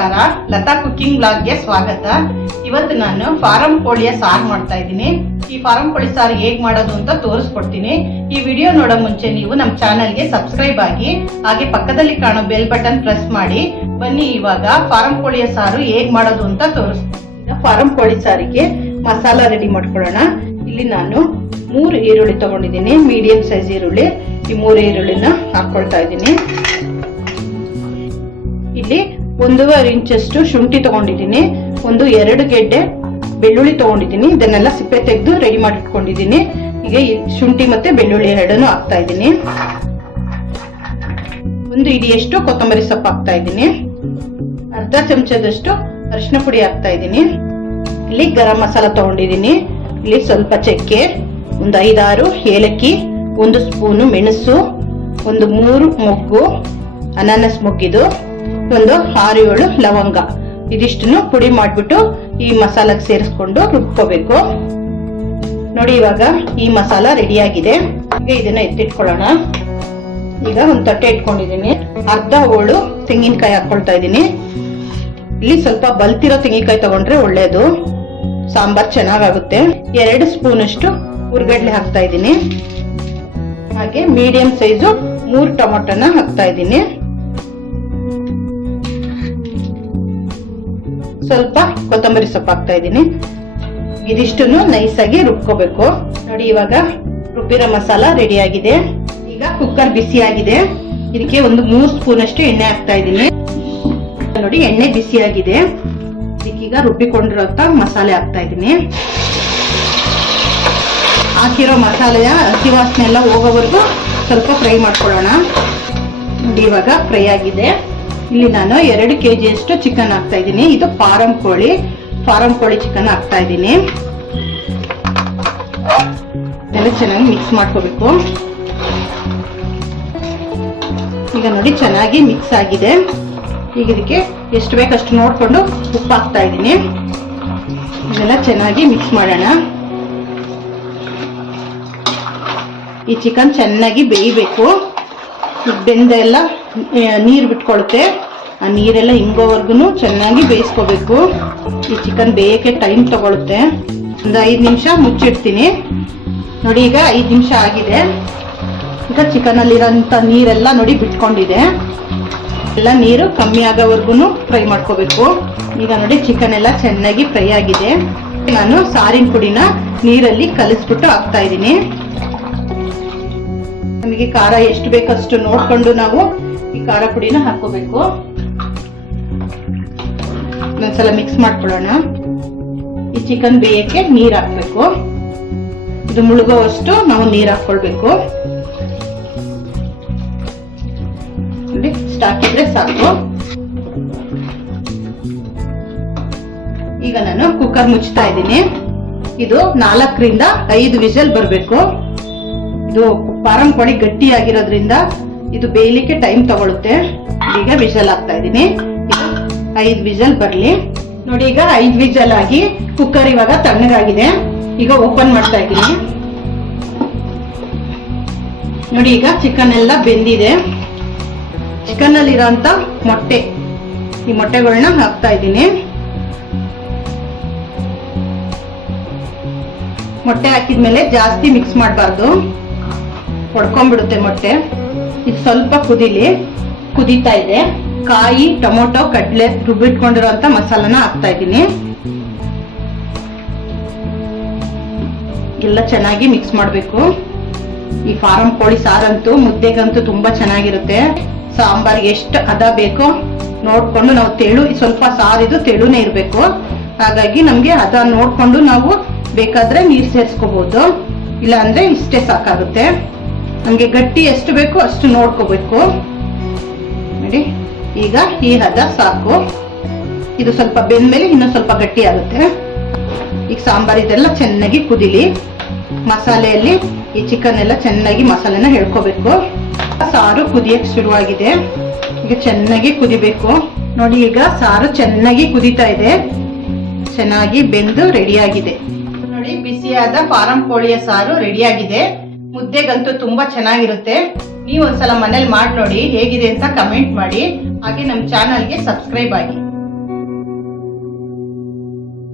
ನಮಸ್ಕಾರ, ಲತಾ ಕುಕಿಂಗ್ ಬ್ಲಾಗ್ಗೆ ಸ್ವಾಗತ. ಇವತ್ತು ನಾನು ಫಾರಂ ಕೋಳಿಯ ಸಾರು ಮಾಡ್ತಾ ಇದ್ದೀನಿ. ಈ ಫಾರಂ ಕೋಳಿ ಸಾರು ಹೇಗ್ ಮಾಡೋದು ಅಂತ ತೋರಿಸ್ಕೊಡ್ತೀನಿ. ಈ ವಿಡಿಯೋ ನೋಡೋ ಮುಂಚೆ ನೀವು ನಮ್ಮ ಚಾನಲ್ಗೆ ಸಬ್ಸ್ಕ್ರೈಬ್ ಆಗಿ, ಹಾಗೆ ಪಕ್ಕದಲ್ಲಿ ಕಾಣೋ ಬೆಲ್ ಬಟನ್ ಪ್ರೆಸ್ ಮಾಡಿ. ಬನ್ನಿ ಇವಾಗ ಫಾರಂ ಕೋಳಿಯ ಸಾರು ಹೇಗ್ ಮಾಡೋದು ಅಂತ ತೋರಿಸ್ತೀನಿ. ಫಾರಂ ಕೋಳಿ ಸಾರಿಗೆ ಮಸಾಲ ರೆಡಿ ಮಾಡ್ಕೊಳ್ಳೋಣ. ಇಲ್ಲಿ ನಾನು 3 ಈರುಳ್ಳಿ ತಗೊಂಡಿದ್ದೀನಿ, ಮೀಡಿಯಂ ಸೈಜ್ ಈರುಳ್ಳಿ. ಈ 3 ಈರುಳ್ಳಿನ ಹಾಕೊಳ್ತಾ ಇದ್ದೀನಿ. ಇಲ್ಲಿ 1.5 ಇಂಚಷ್ಟು ಶುಂಠಿ ತಗೊಂಡಿದ್ದೀನಿ, 2 ಗೆಡ್ಡೆ ಬೆಳ್ಳುಳ್ಳಿ ತಗೊಂಡಿದ್ದೀನಿ. ಇದನ್ನೆಲ್ಲ ಸಿಪ್ಪೆ ತೆಗೆದು ರೆಡಿ ಮಾಡಿ ಇಟ್ಕೊಂಡಿದ್ದೀನಿ. ಈಗ ಶುಂಠಿ ಮತ್ತೆ ಬೆಳ್ಳುಳ್ಳಿ ಎರಡನ್ನು ಹಾಕ್ತಾ ಇದ್ದೀನಿ. 1 ಹಿಡಿಯಷ್ಟು ಕೊತ್ತಂಬರಿ ಸೊಪ್ಪು ಹಾಕ್ತಾ ಇದ್ದೀನಿ. ಅರ್ಧ ಚಮಚದಷ್ಟು ಅರಿಶಿನ ಪುಡಿ ಹಾಕ್ತಾ ಇದ್ದೀನಿ. ಇಲ್ಲಿ ಗರಂ ಮಸಾಲ ತಗೊಂಡಿದ್ದೀನಿ. ಇಲ್ಲಿ ಸ್ವಲ್ಪ ಚಕ್ಕೆ, 5-6 ಏಲಕ್ಕಿ, 1 ಸ್ಪೂನು ಮೆಣಸು, 3 ಮೊಗ್ಗು ಅನಾನಸ್ ಮೊಗ್ಗಿದು, 6-7 ಲವಂಗ. ಇದಿಷ್ಟನ್ನು ಪುಡಿ ಮಾಡ್ಬಿಟ್ಟು ಈ ಮಸಾಲಕ್ಕೆ ಸೇರಿಸ್ಕೊಂಡು ರುಬ್ಕೋಬೇಕು. ನೋಡಿ, ಇವಾಗ ಈ ಮಸಾಲ ರೆಡಿ ಆಗಿದೆ. ಈಗ ಇದನ್ನ ಎತ್ತಿಟ್ಕೊಳ್ಳೋಣ. ಈಗ ಒಂದು ತಟ್ಟೆ ಇಟ್ಕೊಂಡಿದ್ದೀನಿ. ಅರ್ಧ ಹೋಳು ತೆಂಗಿನಕಾಯಿ ಹಾಕೊಳ್ತಾ ಇದ್ದೀನಿ. ಇಲ್ಲಿ ಸ್ವಲ್ಪ ಬಲ್ತಿರೋ ತೆಂಗಿನಕಾಯಿ ತಗೊಂಡ್ರೆ ಒಳ್ಳೇದು, ಸಾಂಬಾರ್ ಚೆನ್ನಾಗಾಗುತ್ತೆ. 2 ಸ್ಪೂನ್ ಅಷ್ಟು ಹುರ್ಗಡ್ಲೆ ಹಾಕ್ತಾ ಇದ್ದೀನಿ. ಹಾಗೆ ಮೀಡಿಯಂ ಸೈಜು 3 ಟೊಮೊಟೊನ ಹಾಕ್ತಾ ಇದ್ದೀನಿ. ಸ್ವಲ್ಪ ಕೊತ್ತಂಬರಿ ಸೊಪ್ಪು ಹಾಕ್ತಾ ಇದ್ದೀನಿ. ಇದಿಷ್ಟನ್ನು ನೈಸ್ ಆಗಿ ರುಬ್ಕೋಬೇಕು. ನೋಡಿ, ಇವಾಗ ರುಬ್ಬಿರೋ ಮಸಾಲ ರೆಡಿ ಆಗಿದೆ. ಈಗ ಕುಕ್ಕರ್ ಬಿಸಿ ಆಗಿದೆ. ಇದಕ್ಕೆ 3 ಸ್ಪೂನ್ ಅಷ್ಟು ಎಣ್ಣೆ ಹಾಕ್ತಾ ಇದ್ದೀನಿ. ನೋಡಿ, ಎಣ್ಣೆ ಬಿಸಿ ಆಗಿದೆ. ಇದಕ್ಕೀಗ ರುಬ್ಬಿಕೊಂಡಿರೋಂತ ಮಸಾಲೆ ಹಾಕ್ತಾ ಇದ್ದೀನಿ. ಹಾಕಿರೋ ಮಸಾಲೆಯ ಹಸಿ ವಾಸನೆ ಎಲ್ಲ ಹೋಗೋವರೆಗೂ ಸ್ವಲ್ಪ ಫ್ರೈ ಮಾಡ್ಕೊಳ್ಳೋಣ. ನೋಡಿ, ಇವಾಗ ಫ್ರೈ ಆಗಿದೆ. ಇಲ್ಲಿ ನಾನು 2 kg ಅಷ್ಟು ಚಿಕನ್ ಹಾಕ್ತಾ ಇದ್ದೀನಿ. ಇದು ಫಾರಂ ಕೋಳಿ ಚಿಕನ್ ಹಾಕ್ತಾ ಇದ್ದೀನಿ. ಎಲ್ಲ ಚೆನ್ನಾಗಿ ಮಿಕ್ಸ್ ಮಾಡ್ಕೋಬೇಕು. ಈಗ ನೋಡಿ, ಚೆನ್ನಾಗಿ ಮಿಕ್ಸ್ ಆಗಿದೆ. ಈಗ ಇದಕ್ಕೆ ಎಷ್ಟು ಬೇಕಷ್ಟು ನೋಡ್ಕೊಂಡು ಉಪ್ಪು ಹಾಕ್ತಾ ಇದ್ದೀನಿ. ಇದೆಲ್ಲ ಚೆನ್ನಾಗಿ ಮಿಕ್ಸ್ ಮಾಡೋಣ. ಈ ಚಿಕನ್ ಚೆನ್ನಾಗಿ ಬೇಯಬೇಕು. ಬೆಂದೆಲ್ಲ ನೀರು ಬಿಟ್ಕೊಳುತ್ತೆ. ಆ ನೀರೆಲ್ಲ ಹಿಂಗೋವರೆಗೂ ಚೆನ್ನಾಗಿ ಬೇಯಿಸ್ಕೋಬೇಕು. ಈ ಚಿಕನ್ ಬೇಯಕ್ಕೆ ಟೈಮ್ ತಗೊಳುತ್ತೆ. ಒಂದು 5 ನಿಮಿಷ ಮುಚ್ಚಿಡ್ತೀನಿ. ನೋಡಿ, ಈಗ 5 ನಿಮಿಷ ಆಗಿದೆ. ಈಗ ಚಿಕನ್ ಅಲ್ಲಿರೋಂಥ ನೀರೆಲ್ಲ ನೋಡಿ ಬಿಟ್ಕೊಂಡಿದೆ. ಎಲ್ಲ ನೀರು ಕಮ್ಮಿ ಆಗೋವರೆಗೂ ಫ್ರೈ ಮಾಡ್ಕೋಬೇಕು. ಈಗ ನೋಡಿ, ಚಿಕನ್ ಎಲ್ಲ ಚೆನ್ನಾಗಿ ಫ್ರೈ ಆಗಿದೆ. ನಾನು ಸಾರಿನ ಪುಡಿನ ನೀರಲ್ಲಿ ಕಲಿಸ್ಬಿಟ್ಟು ಹಾಕ್ತಾ ಇದ್ದೀನಿ. ನಮಗೆ ಖಾರ ಎಷ್ಟು ಬೇಕಷ್ಟು ನೋಡ್ಕೊಂಡು ನಾವು ಈ ಖಾರ ಪುಡಿನ ಹಾಕೋಬೇಕು. ಒಂದ್ಸಲ ಮಿಕ್ಸ್ ಮಾಡ್ಕೊಳ್ಳೋಣ. ಈ ಚಿಕನ್ ಬೇಯಕ್ಕೆ ನೀರ್ ಹಾಕ್ಬೇಕು. ಇದು ಮುಳುಗೋವಷ್ಟು ನಾವು ನೀರ್ ಹಾಕೊಳ್ಬೇಕು. ಇಷ್ಟ ಹಾಕಿದ್ರೆ ಸಾಕು. ಈಗ ನಾನು ಕುಕ್ಕರ್ ಮುಚ್ತಾ ಇದ್ದೀನಿ. ಇದು 4ರಿಂದ 5 ವಿಷಲ್ ಬರ್ಬೇಕು. ಇದು ಫಾರಂ ಕೋಳಿ ಗಟ್ಟಿ ಆಗಿರೋದ್ರಿಂದ ಇದು ಬೇಯಲಿಕ್ಕೆ ಟೈಮ್ ತಗೊಳುತ್ತೆ. ಈಗ ವಿಷಲ್ ಹಾಕ್ತಾ ಇದ್ದೀನಿ. 5 ವಿಷಲ್ ಬರ್ಲಿ. ನೋಡಿ, ಈಗ 5 ವಿಷಲ್ ಆಗಿ ಕುಕ್ಕರ್ ಇವಾಗ ತಣ್ಣಗಾಗಿದೆ. ಈಗ ಓಪನ್ ಮಾಡ್ತಾ ಇದ್ದೀನಿ. ನೋಡಿ, ಈಗ ಚಿಕನ್ ಎಲ್ಲ ಬೆಂದಿದೆ. ಚಿಕನ್ ಅಲ್ಲಿ ಇರೋಂತ ಮೊಟ್ಟೆ, ಈ ಮೊಟ್ಟೆಗಳನ್ನ ಹಾಕ್ತಾ ಇದ್ದೀನಿ. ಮೊಟ್ಟೆ ಹಾಕಿದ್ಮೇಲೆ ಜಾಸ್ತಿ ಮಿಕ್ಸ್ ಮಾಡಬಾರ್ದು, ಹೊಡ್ಕೊಂಡ್ಬಿಡುತ್ತೆ ಮೊಟ್ಟೆ. ಇದು ಸ್ವಲ್ಪ ಕುದೀತಾ ಇದೆ. ಕಾಯಿ, ಟೊಮೊಟೊ, ಕಡ್ಲೆ ರುಬ್ಬಿಟ್ಕೊಂಡಿರೋಂತ ಮಸಾಲಾನ ಹಾಕ್ತಾ ಇದ್ದೀನಿ. ಎಲ್ಲ ಚೆನ್ನಾಗಿ ಮಿಕ್ಸ್ ಮಾಡಬೇಕು. ಈ ಫಾರಂ ಕೋಳಿ ಸಾರಂತೂ ಮುದ್ದೆಗಂತೂ ತುಂಬಾ ಚೆನ್ನಾಗಿರುತ್ತೆ. ಸಾಂಬಾರ್ಗೆ ಎಷ್ಟು ಹದ ಬೇಕೋ ನೋಡ್ಕೊಂಡು ನಾವು ಸ್ವಲ್ಪ ಸಾರಿದು ತೆಳುನೇ ಇರಬೇಕು. ಹಾಗಾಗಿ ನಮ್ಗೆ ಹದ ನೋಡ್ಕೊಂಡು ನಾವು ಬೇಕಾದ್ರೆ ನೀರ್ ಸೇರಿಸ್ಕೋಬಹುದು, ಇಲ್ಲ ಅಂದ್ರೆ ಇಷ್ಟೇ ಸಾಕಾಗುತ್ತೆ. ನಮ್ಗೆ ಗಟ್ಟಿ ಎಷ್ಟು ಬೇಕೋ ಅಷ್ಟು ನೋಡ್ಕೋಬೇಕು. ನೋಡಿ, ಈಗ ಈ ಹದ ಸಾಕು. ಇದು ಸ್ವಲ್ಪ ಬೆಂದ್ಮೇಲೆ ಇನ್ನೂ ಸ್ವಲ್ಪ ಗಟ್ಟಿ ಆಗುತ್ತೆ. ಈಗ ಸಾಂಬಾರ್ ಇದೆಲ್ಲ ಚೆನ್ನಾಗಿ ಕುದಿಲಿ. ಮಸಾಲೆಯಲ್ಲಿ ಈ ಚಿಕನ್ ಎಲ್ಲ ಚೆನ್ನಾಗಿ ಮಸಾಲೆನ ಹೇಳ್ಕೋಬೇಕು. ಸಾರು ಕುದಿಯಕ್ಕೆ ಶುರುವಾಗಿದೆ. ಈಗ ಚೆನ್ನಾಗಿ ಕುದಿಬೇಕು. ನೋಡಿ, ಈಗ ಸಾರು ಚೆನ್ನಾಗಿ ಕುದೀತಾ ಇದೆ. ಚೆನ್ನಾಗಿ ಬೆಂದು ರೆಡಿಯಾಗಿದೆ. ನೋಡಿ, ಬಿಸಿಯಾದ ಫಾರಂ ಕೋಳಿಯ ಸಾರು ರೆಡಿಯಾಗಿದೆ. ಮುದ್ದೆಗಂತೂ ತುಂಬಾ ಚೆನ್ನಾಗಿರುತ್ತೆ. ನೀವು ಒಂದ್ಸಲ ಮನೇಲಿ ಮಾಡಿ ನೋಡಿ, ಹೇಗಿದೆ ಅಂತ ಕಮೆಂಟ್ ಮಾಡಿ. ಹಾಗೆ ನಮ್ಮ ಚಾನಲ್ಗೆ ಸಬ್ಸ್ಕ್ರೈಬ್ ಆಗಿ.